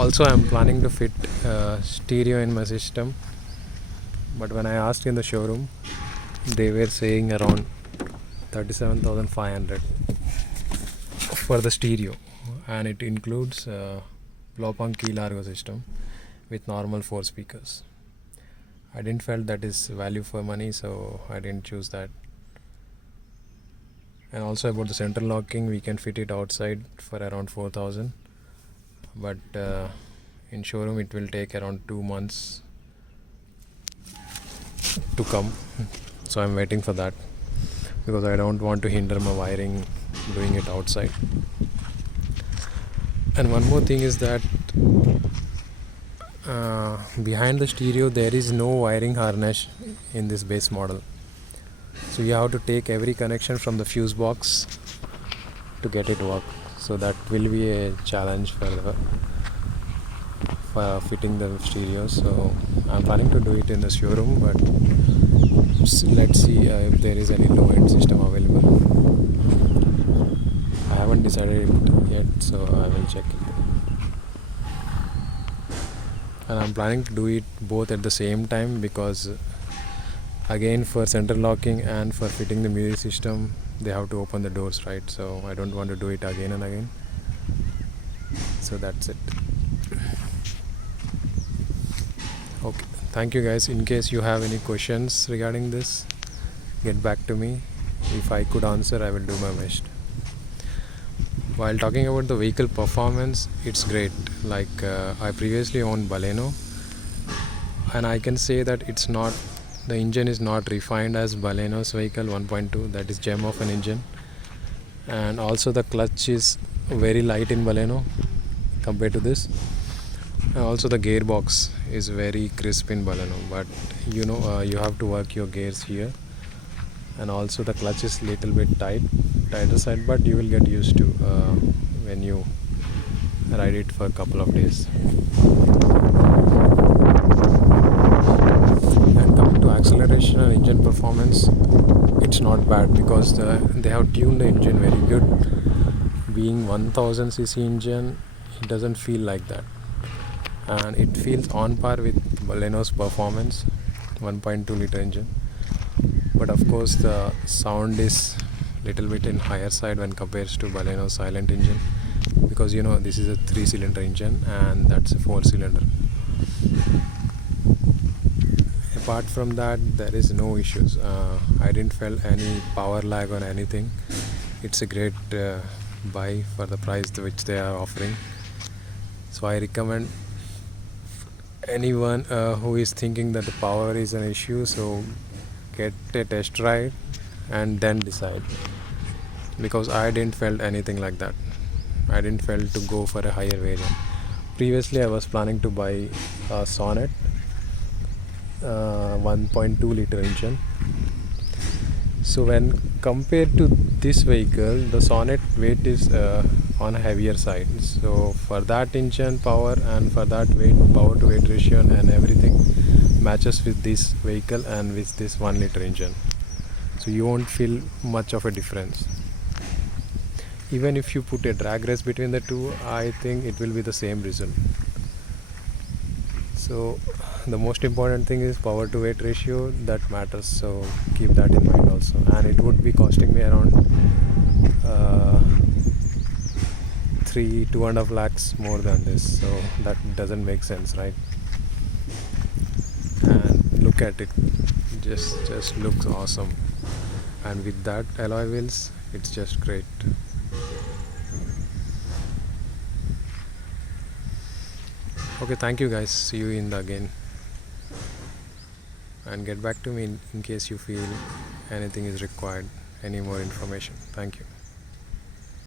Also, I'm planning to fit stereo in my system, but when I asked in the showroom, they were saying around 37,500 for the stereo, and it includes Blopang Key Largo system with normal 4 speakers. I didn't felt that is value for money, so I didn't choose that. And also about the central locking, we can fit it outside for around 4,000, but in showroom it will take around 2 months to come. So I'm waiting for that because I don't want to hinder my wiring doing it outside. And one more thing is that behind the stereo there is no wiring harness in this base model, so you have to take every connection from the fuse box to get it work. So that will be a challenge for fitting the stereo. So I'm planning to do it in the showroom, but let's see if there is any low end system available. I haven't decided it yet, so I will check it. And I'm planning to do it both at the same time because again, for center locking and for fitting the music system, they have to open the doors, right? So I don't want to do it again and again. So that's it. Okay, thank you guys. In case you have any questions regarding this, get back to me. If I could answer, I will do my best. While talking about the vehicle performance, it's great. Like I previously owned Baleno, and I can say that the engine is not refined as Baleno's vehicle 1.2, that is gem of an engine. And also the clutch is very light in Baleno compared to this. And also the gearbox is very crisp in Baleno, but you have to work your gears here. And also the clutch is little bit tighter side, but you will get used to when you ride it for a couple of days. And coming to acceleration and engine performance, it's not bad because they have tuned the engine very good. Being 1000cc engine, it doesn't feel like that, and it feels on par with Baleno's performance 1.2 liter engine. But of course the sound is little bit in higher side when compared to Baleno's silent engine, because this is a 3-cylinder engine and that's a 4-cylinder. Apart from that, there is no issues. I didn't feel any power lag or anything. It's a great buy for the price which they are offering. So I recommend anyone who is thinking that the power is an issue, so get a test ride and then decide, because I didn't felt anything like that. I didn't felt to go for a higher variant. Previously I was planning to buy a Sonnet 1.2 liter engine. So when compared to this vehicle, the Sonnet weight is on a heavier side. So for that engine power and for that power to weight ratio and everything matches with this vehicle and with this 1 liter engine. So you won't feel much of a difference. Even if you put a drag race between the two, I think it will be the same result. So the most important thing is power to weight ratio, that matters, so keep that in mind also. And it would be costing me around 2.5 lakhs more than this, so that doesn't make sense, right? And look at it, just looks awesome, and with that alloy wheels, it's just great. Okay, thank you guys. See you in the again, and get back to me in case you feel anything is required, any more information. Thank you.